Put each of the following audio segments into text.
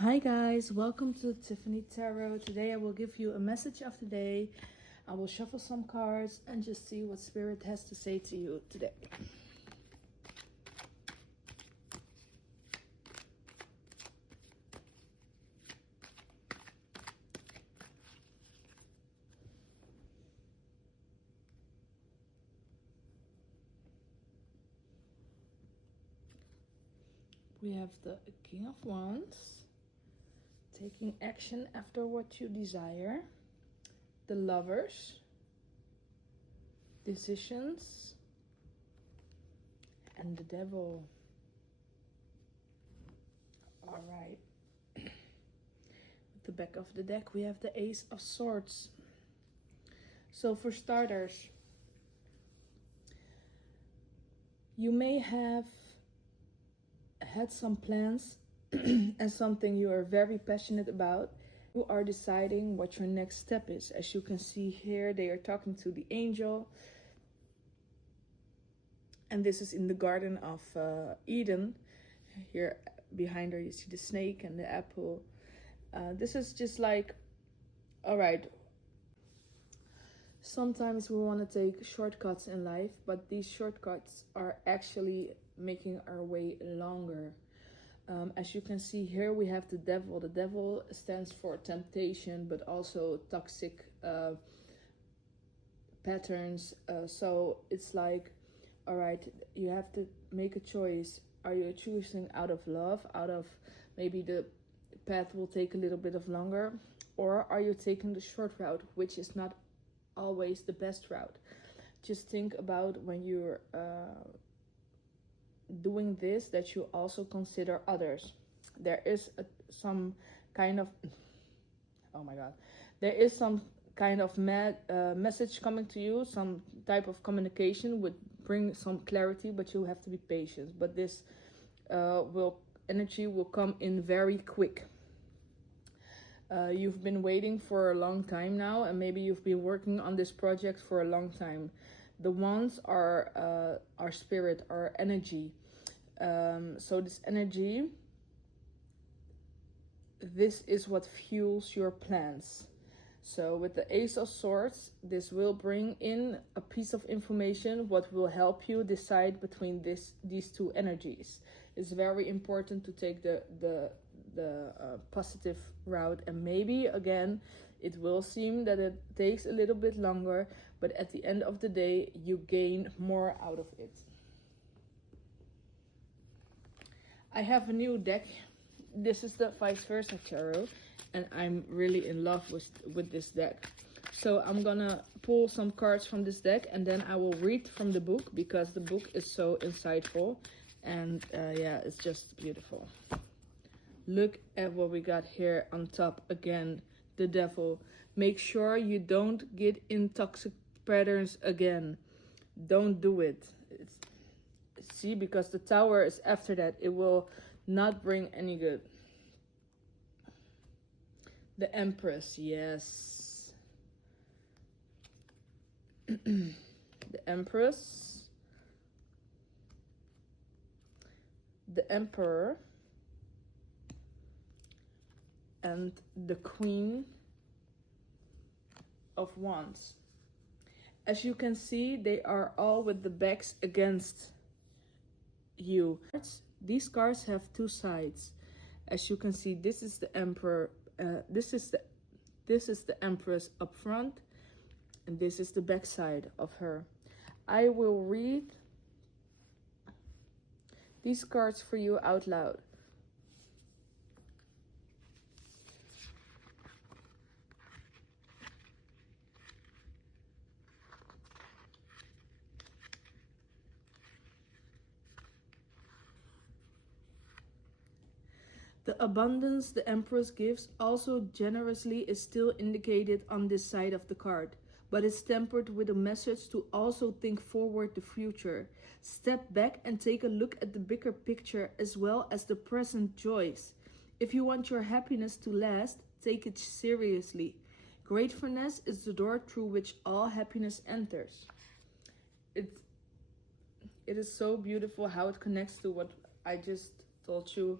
Hi guys, welcome to Tiffany Tarot. Today I will give you a message of the day. I will shuffle some cards and just see what Spirit has to say to you today. We have the King of Wands, taking action after what you desire. The Lovers, decisions, and the Devil. All right. At the back of the deck, we have the Ace of Swords. So for starters, you may have had some plans and something you are very passionate about. You are deciding what your next step is. As you can see here, they are talking to the angel. And this is in the Garden of Eden. Here behind her, you see the snake and the apple. This is just like, all right, sometimes we want to take shortcuts in life, but these shortcuts are actually making our way longer. As you can see here, we have the devil. The devil stands for temptation, but also toxic patterns. So it's like, all right, you have to make a choice. Are you choosing out of love, out of maybe the path will take a little bit of longer, or are you taking the short route, which is not always the best route? Just think about when you're doing this, that you also consider others. There is some kind of, oh my god, there is some kind of message coming to you, some type of communication would bring some clarity, but you have to be patient. But this energy will come in very quick. You've been waiting for a long time now, and maybe you've been working on this project for a long time. The wands are our spirit, our energy. So this energy, this is what fuels your plans. So with the Ace of Swords, this will bring in a piece of information what will help you decide between these two energies. It's very important to take the positive route, and maybe again it will seem that it takes a little bit longer, but at the end of the day you gain more out of it. I have a new deck. This is the Vice Versa Tarot, and I'm really in love with this deck. So I'm gonna pull some cards from this deck, and then I will read from the book, because the book is so insightful, and yeah, it's just beautiful. Look at what we got here on top again, the devil. Make sure you don't get in toxic patterns again. Don't do it. See, because the tower is after that, it will not bring any good. The Empress, yes. The Empress, the Emperor, and the Queen of Wands. As you can see, they are all with the backs against you. These cards have two sides. As you can see, this is the Emperor, this is the Empress up front, and this is the back side of her. I will read these cards for you out loud. The abundance the Empress gives also generously is still indicated on this side of the card, but is tempered with a message to also think forward the future. Step back and take a look at the bigger picture as well as the present joys. If you want your happiness to last, take it seriously. Gratefulness is the door through which all happiness enters. It is so beautiful how it connects to what I just told you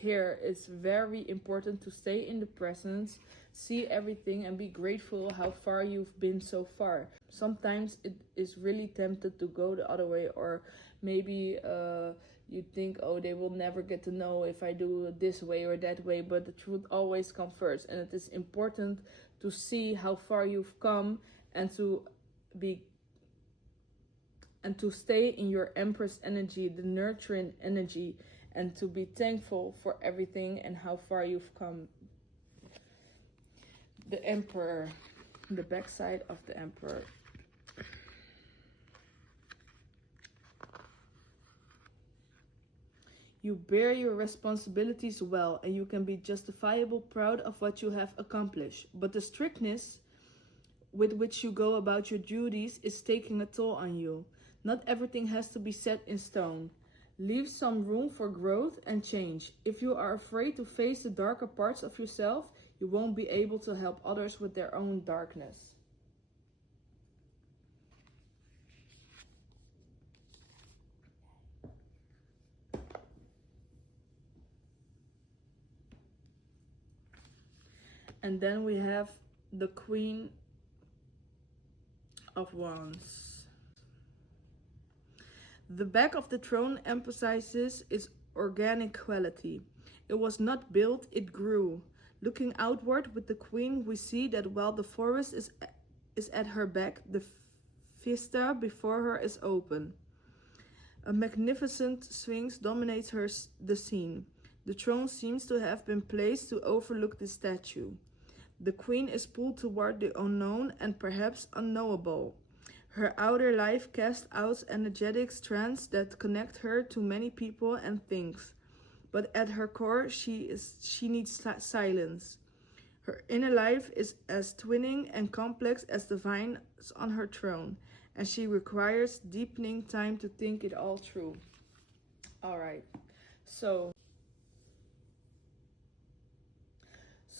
here it's very important to stay in the present, see everything, and be grateful how far you've been so far. Sometimes it is really tempted to go the other way, or maybe you think, oh, they will never get to know if I do it this way or that way, but the truth always comes first, and it is important to see how far you've come and to stay in your Empress energy, the nurturing energy, and to be thankful for everything and how far you've come. The Emperor, the backside of the Emperor. You bear your responsibilities well, and you can be justifiably proud of what you have accomplished. But the strictness with which you go about your duties is taking a toll on you. Not everything has to be set in stone. Leave some room for growth and change. If you are afraid to face the darker parts of yourself, you won't be able to help others with their own darkness. And then we have the Queen of Wands. The back of the throne emphasizes its organic quality. It was not built, it grew. Looking outward with the Queen, we see that while the forest is at her back, the vista before her is open. A magnificent sphinx dominates the scene. The throne seems to have been placed to overlook the statue. The Queen is pulled toward the unknown and perhaps unknowable. Her outer life casts out energetic strands that connect her to many people and things. But at her core, she needs silence. Her inner life is as twinning and complex as the vines on her throne, and she requires deepening time to think it all through. All right, so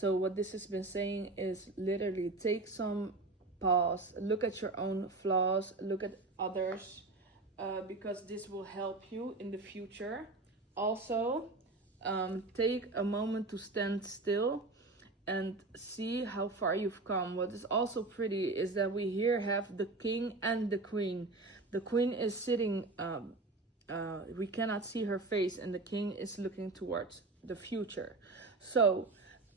what this has been saying is literally take some pause, look at your own flaws, look at others, because this will help you in the future. Also, take a moment to stand still and see how far you've come. What is also pretty is that we here have the King and the Queen. The Queen is sitting, we cannot see her face, and the King is looking towards the future. So,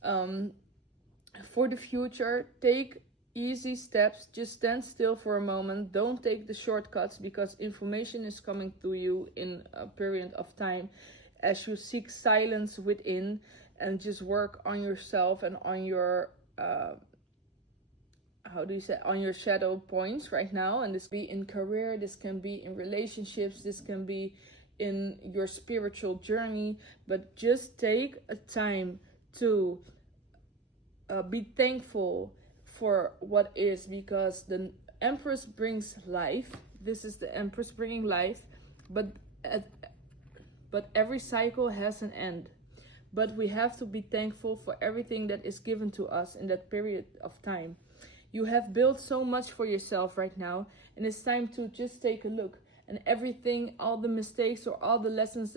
for the future, take easy steps. Just stand still for a moment. Don't take the shortcuts, because information is coming to you in a period of time as you seek silence within and just work on yourself and on your on your shadow points right now. And this can be in career, this can be in relationships, this can be in your spiritual journey. But just take a time to be thankful for what is, because the Empress brings life. This is the Empress bringing life, but every cycle has an end. But we have to be thankful for everything that is given to us in that period of time. You have built so much for yourself right now, and it's time to just take a look. And everything, all the mistakes or all the lessons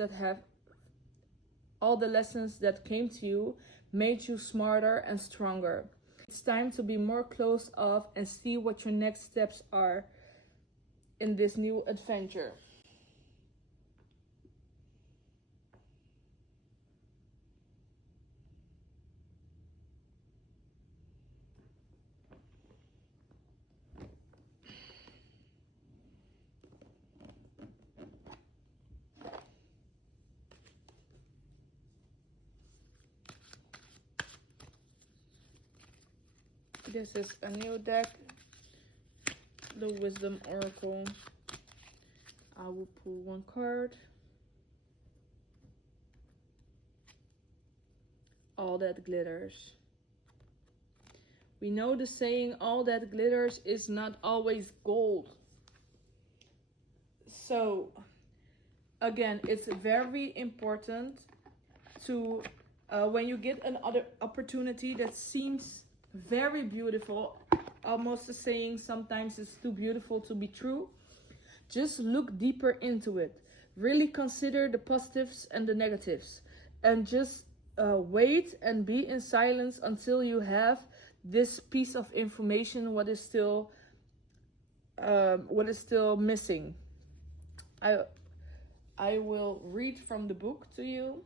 that came to you made you smarter and stronger. It's time to be more closed off and see what your next steps are in this new adventure. This is a new deck, the Wisdom Oracle. I will pull one card. All that glitters. We know the saying, all that glitters is not always gold. So, again, it's very important to, when you get another opportunity that seems very beautiful, almost the saying, sometimes it's too beautiful to be true, just look deeper into it. Really consider the positives and the negatives. and just wait and be in silence until you have this piece of information, what is still missing. I will read from the book to you.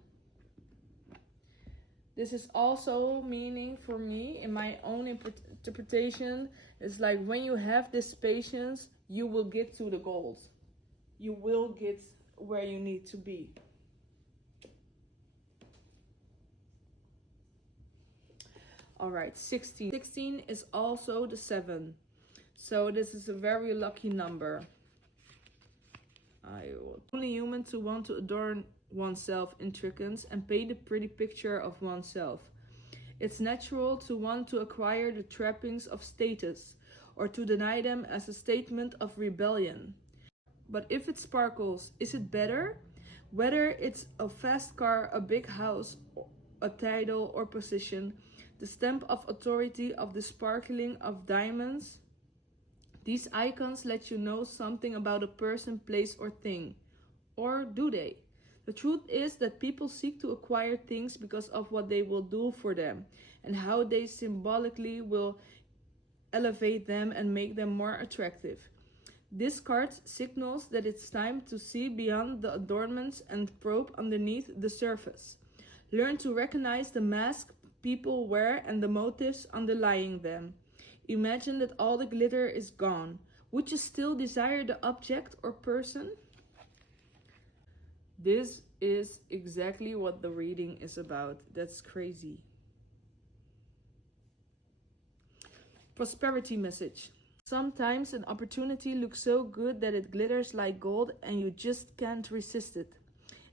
This is also meaning for me in my own interpretation. It's like when you have this patience, you will get to the goal. You will get where you need to be. All right, 16. 16 is also the 7. So this is a very lucky number. Only human to want to adorn oneself in trinkets and paint a pretty picture of oneself. It's natural to want to acquire the trappings of status, or to deny them as a statement of rebellion. But if it sparkles, is it better? Whether it's a fast car, a big house, a title or position, the stamp of authority of the sparkling of diamonds, these icons let you know something about a person, place, or thing. Or do they? The truth is that people seek to acquire things because of what they will do for them and how they symbolically will elevate them and make them more attractive. This card signals that it's time to see beyond the adornments and probe underneath the surface. Learn to recognize the mask people wear and the motives underlying them. Imagine that all the glitter is gone. Would you still desire the object or person? This is exactly what the reading is about. That's crazy. Prosperity message. Sometimes an opportunity looks so good that it glitters like gold and you just can't resist it.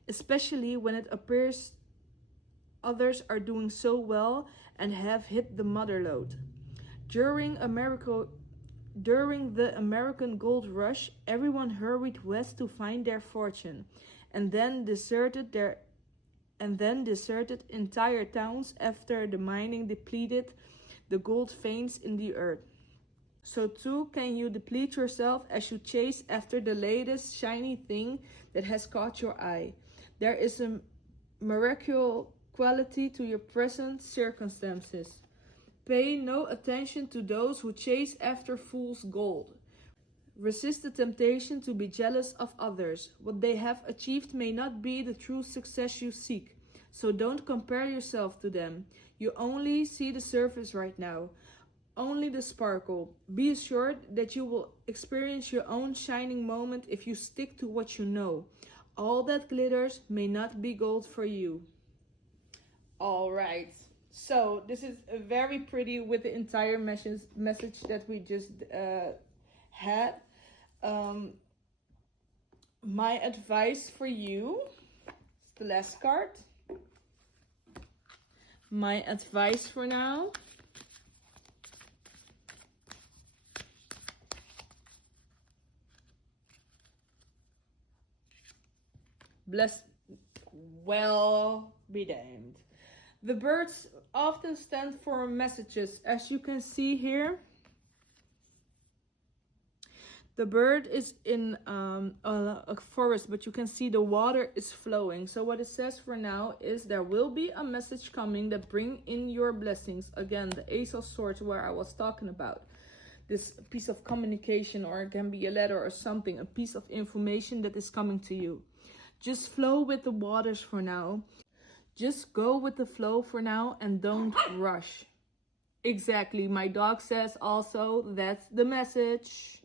Especially when it appears others are doing so well and have hit the mother lode. During the American Gold Rush, everyone hurried west to find their fortune, and then deserted entire towns after the mining depleted the gold veins in the earth. So too can you deplete yourself as you chase after the latest shiny thing that has caught your eye. There is a miraculous quality to your present circumstances. Pay no attention to those who chase after fool's gold. Resist the temptation to be jealous of others. What they have achieved may not be the true success you seek, so don't compare yourself to them. You only see the surface right now, only the sparkle. Be assured that you will experience your own shining moment if you stick to what you know. All that glitters may not be gold for you. All right. So this is very pretty with the entire message that we just had. My advice for you, the last card. My advice for now. Blessed, well be damned. The birds often stand for messages, as you can see here. The bird is in a forest, but you can see the water is flowing. So what it says for now is there will be a message coming that bring in your blessings. Again, the Ace of Swords, where I was talking about. This piece of communication, or it can be a letter or something, a piece of information that is coming to you. Just flow with the waters for now. Just go with the flow for now and don't rush. Exactly. My dog says also that's the message.